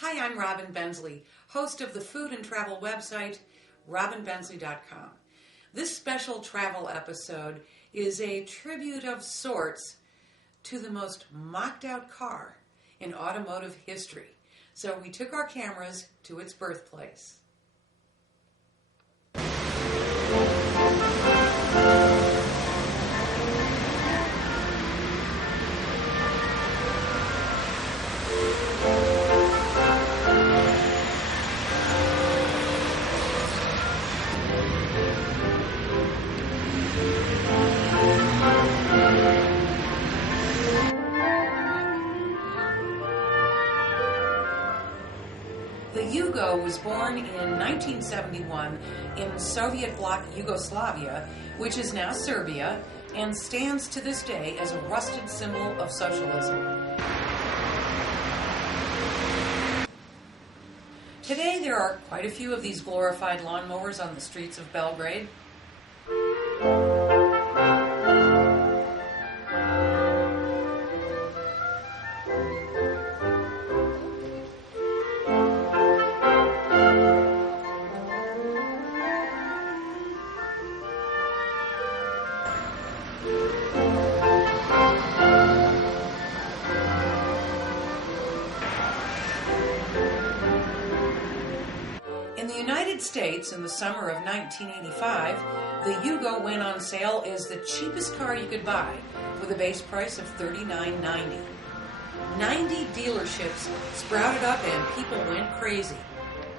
Hi, I'm Robin Bensley, host of the food and travel website, robinbensley.com. This special travel episode is a tribute of sorts to the most mocked out car in automotive history. So we took our cameras to its birthplace. The Yugo was born in 1971 in Soviet bloc Yugoslavia, which is now Serbia, and stands to this day as a rusted symbol of socialism. Today there are quite a few of these glorified lawnmowers on the streets of Belgrade. In the United States, in the summer of 1985, the Yugo went on sale as the cheapest car you could buy, with a base price of $39.90. 90 dealerships sprouted up and people went crazy.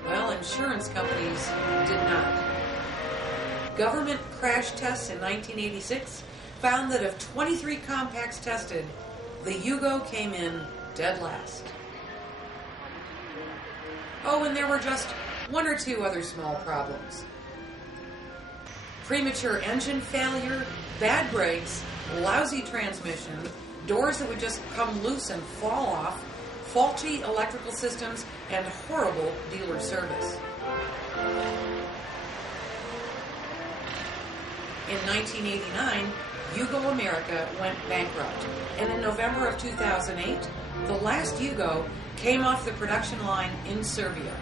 Well, insurance companies did not. Government crash tests in 1986 found that of 23 compacts tested, the Yugo came in dead last. Oh, and there were just one or two other small problems. Premature engine failure, bad brakes, lousy transmission, doors that would just come loose and fall off, faulty electrical systems, and horrible dealer service. In 1989, Yugo America went bankrupt, and in November of 2008, the last Yugo came off the production line in Serbia.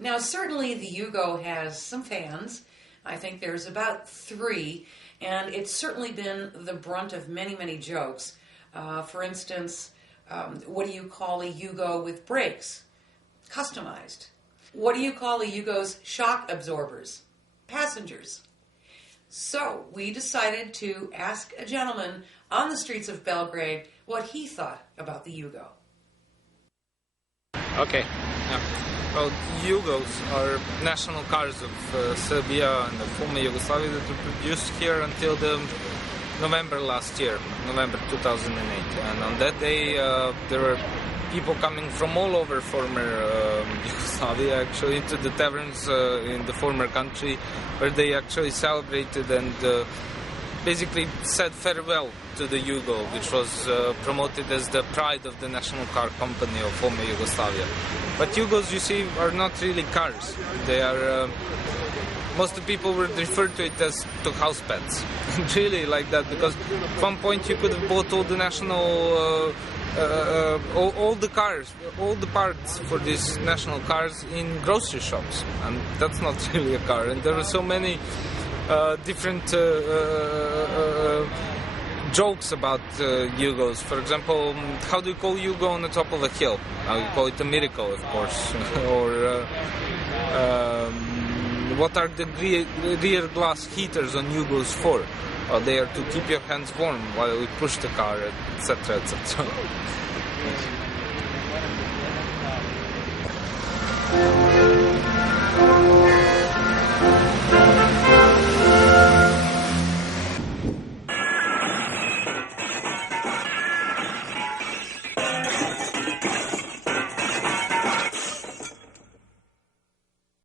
Now, certainly the Yugo has some fans. I think there's about 3, and it's certainly been the brunt of many, many jokes. For instance, what do you call a Yugo with brakes? Customized. What do you call a Yugo's shock absorbers? Passengers. So we decided to ask a gentleman on the streets of Belgrade what he thought about the Yugo. Okay. Yeah. Well, Yugos are national cars of Serbia and the former Yugoslavia that were produced here until November last year, November 2008. And on that day, there were people coming from all over former Yugoslavia, actually, into the taverns in the former country, where they actually celebrated and basically said farewell to the Yugo, which was promoted as the pride of the national car company of former Yugoslavia. But Yugos, you see, are not really cars. They are, most of the people would refer to it as to house pets. Really like that, because at one point you could have bought all the national, all the cars, all the parts for these national cars in grocery shops. And that's not really a car. And there are so many different jokes about Yugos. For example, how do you call Yugo on the top of a hill? You call it a miracle, of course. Or what are the rear glass heaters on Yugos for? They are to keep your hands warm while you push the car, etc., etc.